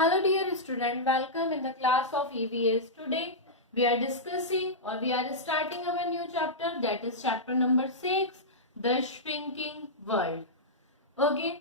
Hello dear student, welcome in the class of EVS. Today we are discussing or we are starting our new chapter, that is chapter number 6, The Shrinking World. Okay,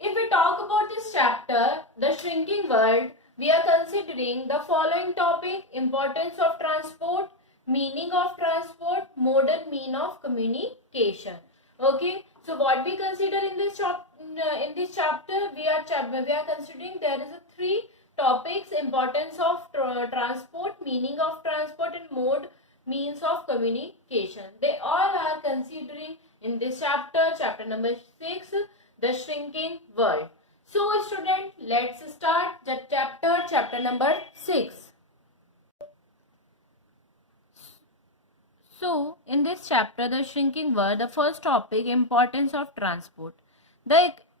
if we talk about this chapter, The Shrinking World, we are considering the following topic: importance of transport, meaning of transport, modern mean of communication. Okay, so what we consider in this chapter, we are considering there is a three topics: importance of transport, meaning of transport, and mode means of communication. They all are considering in this chapter number 6, The Shrinking World. So student, let's start the chapter number 6. So in this chapter, The Shrinking World, the first topic, importance of transport.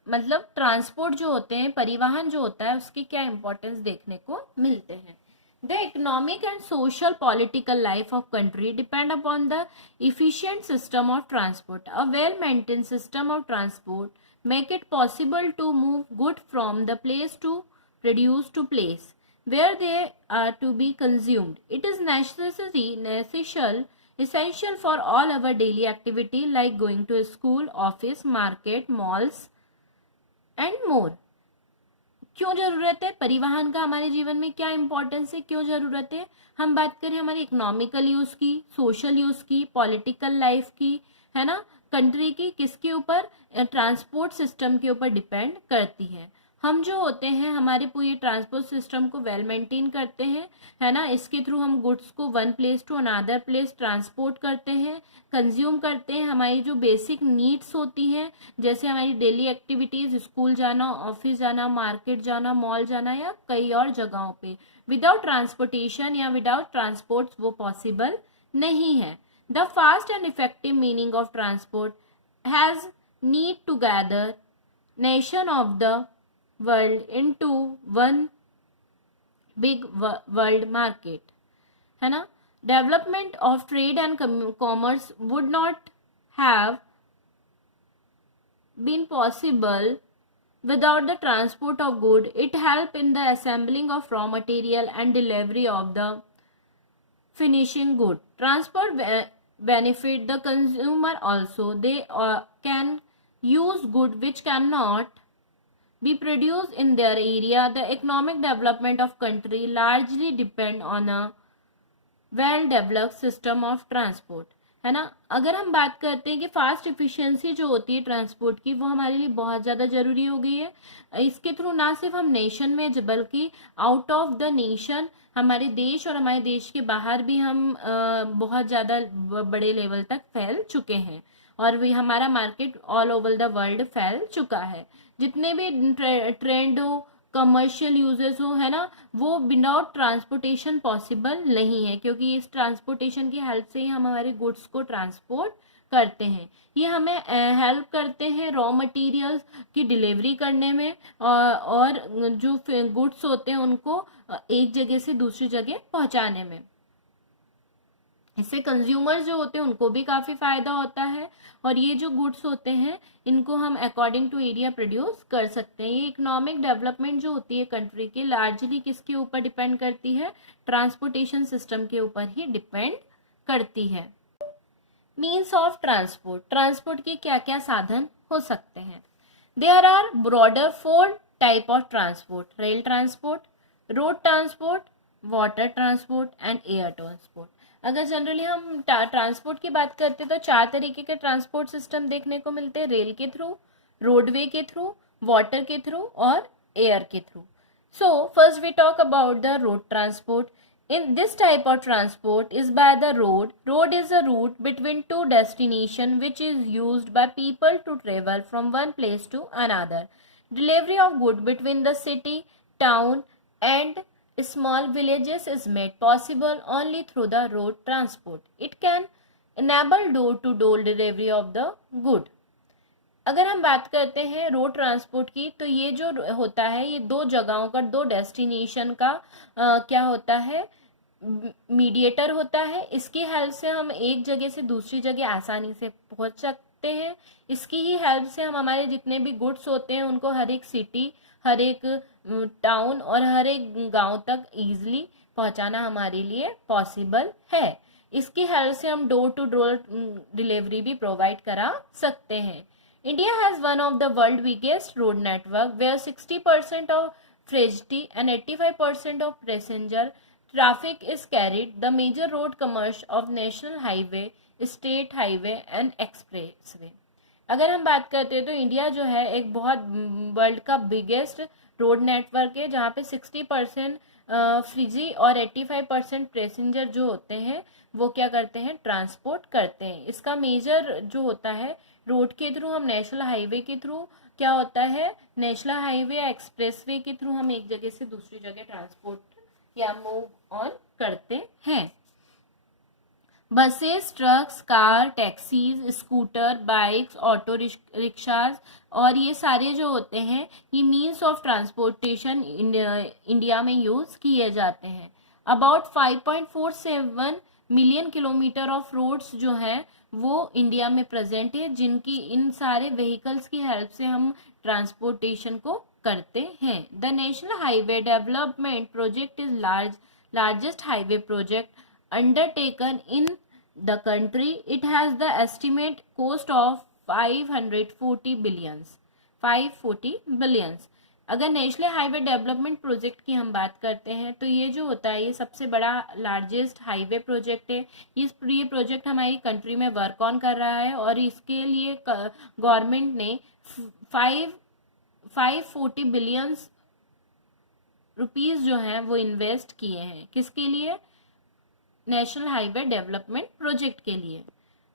मतलब transport जो होते हैं, परिवहन जो होता है, उसकी क्या इंपॉर्टेंस देखने को मिलते हैं. The economic and social political life of country depend upon the efficient system of transport. A well-maintained system of transport make it possible to move goods from the place to produce to place where they are to be consumed. It is essential for all our daily activity like going to school, office, market, malls and more. क्यों जरूरत है परिवहन का, हमारे जीवन में क्या importance है, क्यों जरूरत है. हम बात करें हमारे इकोनॉमिकल यूज की, सोशल यूज की, पॉलिटिकल लाइफ की, है ना, कंट्री की, किसके ऊपर, ट्रांसपोर्ट सिस्टम के ऊपर डिपेंड करती है. हम जो होते हैं हमारे पूरी ट्रांसपोर्ट सिस्टम को वेल मेंटेन करते हैं, है ना. इसके थ्रू हम गुड्स को one place to another place transport करते हैं, कंज्यूम करते हैं. हमारी जो बेसिक नीड्स होती हैं, जैसे हमारी डेली एक्टिविटीज, स्कूल जाना, ऑफिस जाना, मार्केट जाना, मॉल जाना या कई और जगहों पे, विदाउट ट्रांसपोर्टेशन या विदाउट ट्रांसपोर्ट वो पॉसिबल नहीं है. The fast and effective meaning of transport has need to gather nation of the world into one big world market, है ना. Development of trade and commerce would not have been possible without the transport of goods. It help in the assembling of raw material and delivery of the finishing good. Transport benefit the consumer also. They can use good which cannot be produced in their area. The economic development of country largely depend on a well developed system of transport, है ना. अगर हम बात करते हैं कि fast efficiency जो होती है ट्रांसपोर्ट की, वो हमारे लिए बहुत ज़्यादा ज़रूरी हो गई है. इसके थ्रू ना सिर्फ हम नेशन में बल्कि आउट ऑफ द नेशन, हमारे देश और हमारे देश के बाहर भी हम बहुत ज़्यादा बड़े लेवल तक फैल चुके हैं और भी हमारा market all over the world फैल चुका है. जितने भी ट्रेंड हो, कमर्शियल यूजेस हो, है ना, वो विदाउट ट्रांसपोर्टेशन पॉसिबल नहीं है, क्योंकि इस ट्रांसपोर्टेशन की हेल्प से ही हम हमारे गुड्स को ट्रांसपोर्ट करते हैं. ये हमें हेल्प करते हैं रॉ मटेरियल्स की डिलीवरी करने में और जो गुड्स होते हैं उनको एक जगह से दूसरी जगह पहुंचाने में. इससे कंज्यूमर्स जो होते हैं उनको भी काफ़ी फ़ायदा होता है और ये जो गुड्स होते हैं इनको हम अकॉर्डिंग टू एरिया प्रोड्यूस कर सकते हैं. ये इकोनॉमिक डेवलपमेंट जो होती है कंट्री की लार्जली किसके ऊपर डिपेंड करती है, ट्रांसपोर्टेशन सिस्टम के ऊपर ही डिपेंड करती है. मीन्स ऑफ ट्रांसपोर्ट, ट्रांसपोर्ट के क्या क्या साधन हो सकते हैं. There are broader 4 type of transport: rail transport, road transport, water transport and air transport. अगर जनरली हम ट्रांसपोर्ट की बात करते हैं तो 4 तरीके के ट्रांसपोर्ट सिस्टम देखने को मिलते हैं: रेल के थ्रू, रोडवे के थ्रू, वाटर के थ्रू और एयर के through. So first we talk about the road transport. In this type of transport is by the road. Road is a route between two destinations which is used by people to travel from one place to another. Delivery of goods between the city, town and small villages is made possible only through the road transport. It can enable door-to-door delivery of the good. अगर हम बात करते हैं road transport की, तो ये जो होता है ये 2 जगहों का, 2 डेस्टिनेशन का क्या होता है, मीडिएटर होता है. इसकी हेल्प से हम एक जगह से दूसरी जगह आसानी से पहुंच सकते हैं. इसकी ही हेल्प से हम हमारे जितने भी गुड्स होते हैं उनको हर एक सिटी हर एक टाउन और हर एक गांव तक इजीली पहुंचाना हमारे लिए पॉसिबल है। इसकी हेल्प से हम डोर टू डोर डिलीवरी भी प्रोवाइड करा सकते हैं। India has one of the world biggest road network where 60% of freight and 85% of passenger traffic is carried. The major road commerce of national highway, state highway and expressway. अगर हम बात करते हैं तो इंडिया जो है एक बहुत वर्ल्ड का बिगेस्ट रोड नेटवर्क है, जहाँ पे 60% फ्रीजी और 85% पैसेंजर जो होते हैं वो क्या करते हैं, ट्रांसपोर्ट करते हैं। इसका मेजर जो होता है रोड के थ्रू, हम नेशनल हाईवे के थ्रू क्या होता है, नेशनल हाईवे या एक्सप्रेसवे के थ्रू हम एक जगह से दूसरी जगह ट्रांसपोर्ट या मूव ऑन करते हैं। Buses, trucks, car, taxis, scooter, bikes, auto rickshaws और ये सारे जो होते हैं ये मीन्स ऑफ ट्रांसपोर्टेशन इंडिया में यूज किए जाते हैं। About 5.47 million kilometre of roads जो हैं वो इंडिया में प्रेजेंट है, जिनकी इन सारे व्हीकल्स की हेल्प से हम ट्रांसपोर्टेशन को करते हैं। The national highway development project is largest highway project undertaken in the country. It has the estimate cost of 540 billions. अगर नेशनल हाईवे डेवलपमेंट प्रोजेक्ट की हम बात करते हैं तो ये जो होता है ये सबसे बड़ा लार्जेस्ट हाईवे प्रोजेक्ट है। ये प्रोजेक्ट हमारी कंट्री में वर्क ऑन कर रहा है और इसके लिए गवर्नमेंट ने 540 बिलियंस रुपीस जो हैं वो इन्वेस्ट किए हैं। किसके लिए, नेशनल हाईवे डेवलपमेंट प्रोजेक्ट के लिए।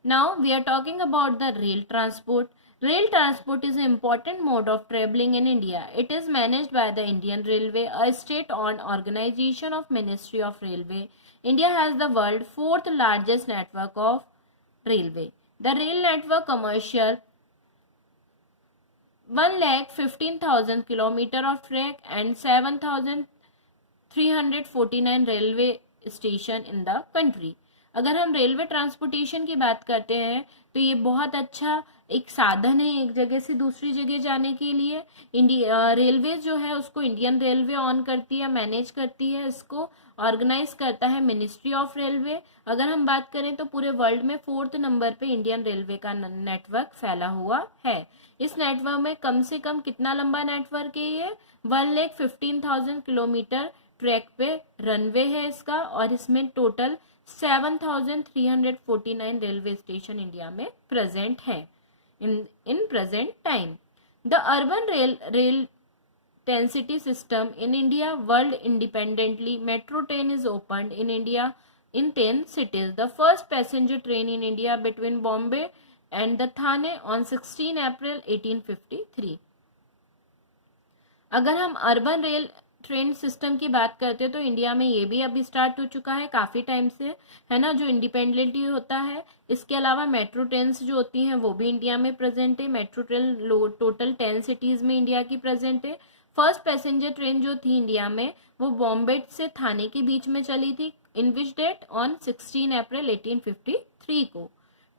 Now we are talking about the rail transport. Rail transport is an important mode of traveling in India. It is managed by the Indian Railway, a state-owned organization of Ministry of Railway. India has the world's fourth largest network of railway. The rail network commercial 1,15,000 kilometers of track and 7,349 railway station in the country. अगर हम railway transportation की बात करते हैं तो ये बहुत अच्छा एक साधन है एक जगह से दूसरी जगह जाने के लिए। रेलवे जो है उसको इंडियन रेलवे ऑन करती है, मैनेज करती है, इसको ऑर्गेनाइज करता है मिनिस्ट्री ऑफ रेलवे। अगर हम बात करें तो पूरे वर्ल्ड में 4th नंबर पे इंडियन रेलवे का नेटवर्क फैला हुआ है। इस नेटवर्क में कम से कम कितना लंबा नेटवर्क है ये, 1,15,000 किलोमीटर ट्रैक पे रनवे है इसका, और इसमें टोटल 7,349 रेलवे स्टेशन इंडिया में प्रेजेंट है in present time. The urban rail density system in India world independently. Metro train is opened in India in 10 cities. The first passenger train in India between Bombay and the Thane on 16 April 1853. अगर हम urban rail train system की बात करते हैं तो India में ये भी अभी स्टार्ट हो चुका है काफ़ी टाइम से, है ना, जो इंडिपेंडेंटली होता है। इसके अलावा मेट्रो ट्रेन्स जो होती हैं वो भी इंडिया में प्रेजेंट है। मेट्रो ट्रेन टोटल 10 सिटीज़ में इंडिया की प्रेजेंट है। फर्स्ट पैसेंजर ट्रेन जो थी इंडिया में वो बॉम्बे से थाने के बीच में चली थी, इन विच डेट ऑन 16 अप्रैल 1853 को।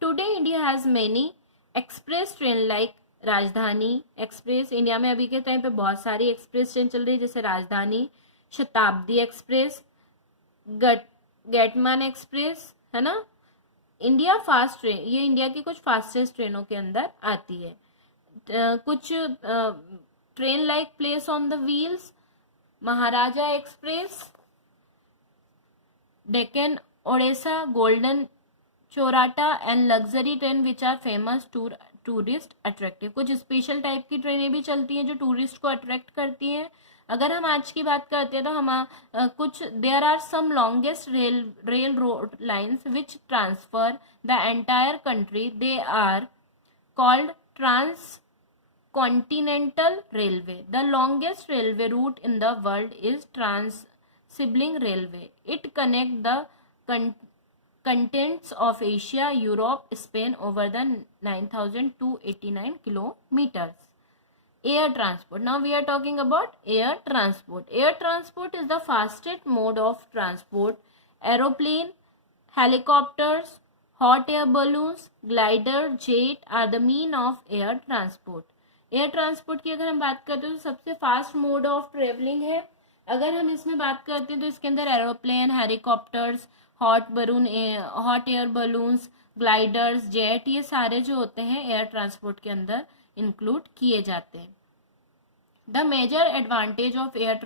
Today India has many express train like राजधानी एक्सप्रेस। इंडिया में अभी के टाइम पे बहुत सारी एक्सप्रेस ट्रेन चल रही है, जैसे राजधानी, शताब्दी एक्सप्रेस, गैटमान एक्सप्रेस, है ना। इंडिया फास्ट ट्रेन, ये इंडिया की कुछ फास्टेस्ट ट्रेनों के अंदर आती है। कुछ train like palace on the wheels, Maharaja express, Deccan Odyssey, golden चौराटा and luxury train which are famous tourist attractive. कुछ स्पेशल टाइप की ट्रेनें भी चलती हैं जो टूरिस्ट को अट्रैक्ट करती हैं। अगर हम आज की बात करते हैं तो हम कुछ there are some longest rail road lines which transfer the entire country. They are called trans continental railway. The longest railway route in the world is trans Siberian railway. It connect the contents of Asia, Europe, Spain over the 9,289 kilometers. Air transport. Now we are talking about air transport. Air transport is the fastest mode of transport. Aeroplane, helicopters, hot air balloons, glider, jet are the mean of air transport. Air transport की अगर हम बात करते हैं तो सबसे fast mode of travelling है। अगर हम इसमें बात करते हैं तो इसके अंदर aeroplane, helicopters, hot air balloons, gliders, jet, ये सारे जो होते हैं एयर ट्रांसपोर्ट के अंदर इंक्लूड किए जाते हैं। The major advantage of air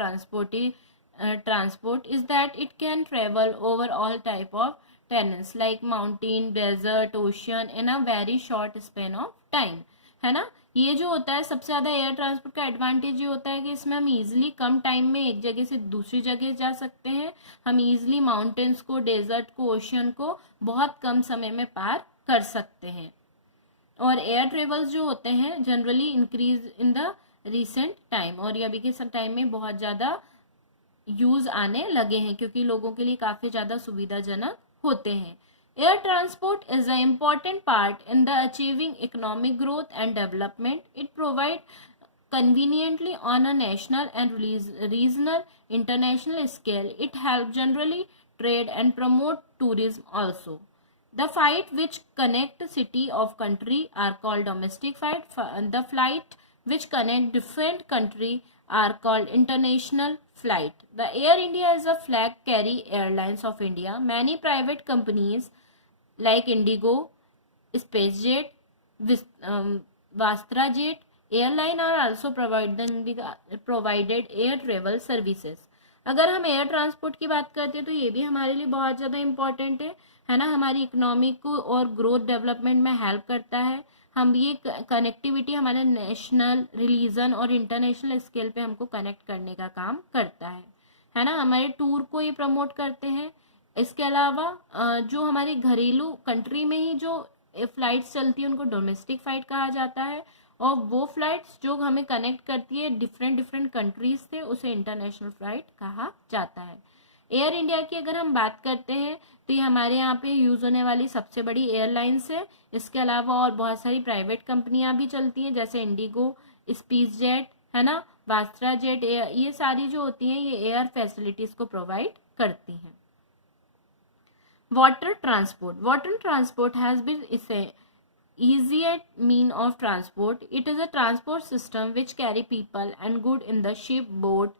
transport is that it can travel over all type of terrains like mountain, desert, ocean in a very short span of time, है ना। ये जो होता है सबसे ज्यादा एयर ट्रांसपोर्ट का एडवांटेज ये होता है कि इसमें हम इजिली कम टाइम में एक जगह से दूसरी जगह जा सकते हैं। हम इजिली माउंटेन्स को, डेजर्ट को, ओशियन को बहुत कम समय में पार कर सकते हैं। और एयर ट्रेवल्स जो होते हैं generally increase in the recent time, और ये अभी के टाइम में बहुत ज्यादा यूज आने लगे हैं क्योंकि लोगों के लिए काफी ज्यादा सुविधाजनक होते हैं। Air transport is a important part in the achieving economic growth and development. It provide conveniently on a national and regional international scale. It helps generally trade and promote tourism also. The flight which connect city of country are called domestic flight. The flight which connect different country are called international flight. The Air India is a flag carry airlines of India. Many private companies like Indigo, SpaceJet, VastraJet airline are also provided air travel services. अगर हम air transport की बात करते हैं तो ये भी हमारे लिए बहुत ज़्यादा इम्पॉर्टेंट है ना। हमारी इकोनॉमी को और ग्रोथ डेवलपमेंट में हेल्प करता है। हम ये कनेक्टिविटी हमारे नेशनल, रिलीजन और इंटरनेशनल स्केल पे हमको कनेक्ट करने का काम करता है ना। हमारे टूर को ये प्रमोट करते हैं। इसके अलावा जो हमारी घरेलू कंट्री में ही जो फ्लाइट्स चलती है उनको डोमेस्टिक फ्लाइट कहा जाता है, और वो फ्लाइट्स जो हमें कनेक्ट करती है डिफरेंट कंट्रीज से उसे इंटरनेशनल फ्लाइट कहा जाता है। एयर इंडिया की अगर हम बात करते हैं तो ये हमारे यहाँ पे यूज होने वाली सबसे बड़ी एयरलाइंस है। इसके अलावा और बहुत सारी प्राइवेट कंपनियां भी चलती हैं जैसे इंडिगो, स्पाइसजेट, है ना, वास्त्राजेट, ये सारी जो होती हैं ये एयर फैसिलिटीज को प्रोवाइड करती हैं। Water transport has been easiest mean of transport. It is a transport system which carry people and good in the ship, boat,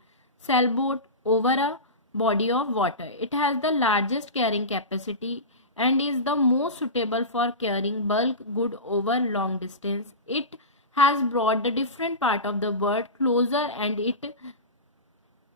sailboat over a body of water. It has the largest carrying capacity and is the most suitable for carrying bulk good over long distance. It has brought the different part of the world closer and it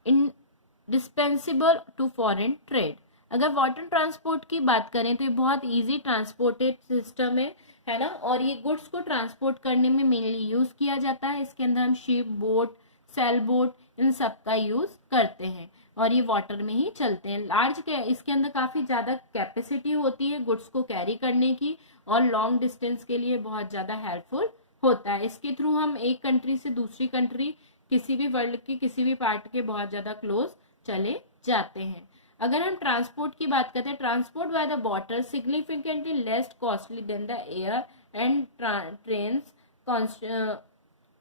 indispensable to foreign trade. अगर water transport की बात करें तो ये बहुत easy transported system है ना, और ये गुड्स को ट्रांसपोर्ट करने में मेनली यूज किया जाता है। इसके अंदर हम शिप, बोट, सेल बोट, इन सब का यूज करते हैं और ये वाटर में ही चलते हैं। इसके अंदर काफी ज्यादा कैपेसिटी होती है गुड्स को कैरी करने की और लॉन्ग डिस्टेंस के लिए बहुत ज्यादा हेल्पफुल होता है। इसके थ्रू हम एक कंट्री से दूसरी कंट्री, किसी भी वर्ल्ड के किसी भी पार्ट के बहुत ज्यादा क्लोज चले जाते हैं। अगर हम ट्रांसपोर्ट की बात करते हैं, transport by the water significantly less costly than the air and trains,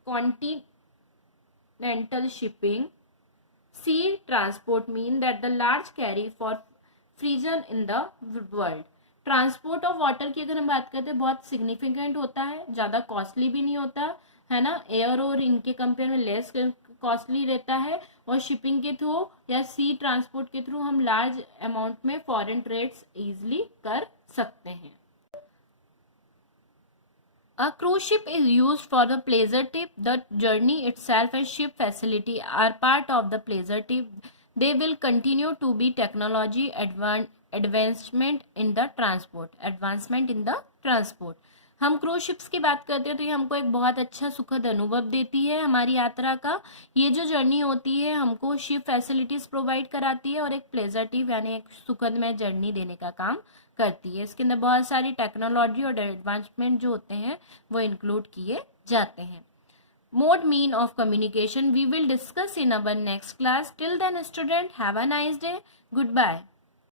continental shipping, sea transport mean that the large carry for region in the world. Transport of water की अगर हम बात करते हैं बहुत सिग्निफिकेंट होता है, ज्यादा कॉस्टली भी नहीं होता है ना, एयर और इनके कंपेयर में लेस कॉस्टली रहता है, और शिपिंग के थ्रू या सी ट्रांसपोर्ट के थ्रू हम लार्ज अमाउंट में फॉरेन ट्रेड्स इजिली कर सकते हैं। A cruise ship is used for the pleasure trip. The journey itself and ship facility are part of the pleasure trip. They will continue to be technology advancement in the transport. हम cruise ships की बात करते हैं तो ये हमको एक बहुत अच्छा सुखद अनुभव देती है हमारी यात्रा का। ये जो जर्नी होती है हमको शिप फैसिलिटीज प्रोवाइड कराती है और एक प्लेजर ट्रिप यानी एक सुखदमय जर्नी देने का काम करती है। इसके अंदर बहुत सारी टेक्नोलॉजी और एडवांसमेंट जो होते हैं वो इंक्लूड किए जाते हैं। Mode mean of communication we will discuss in our next class. Till then student have a nice day. Good bye.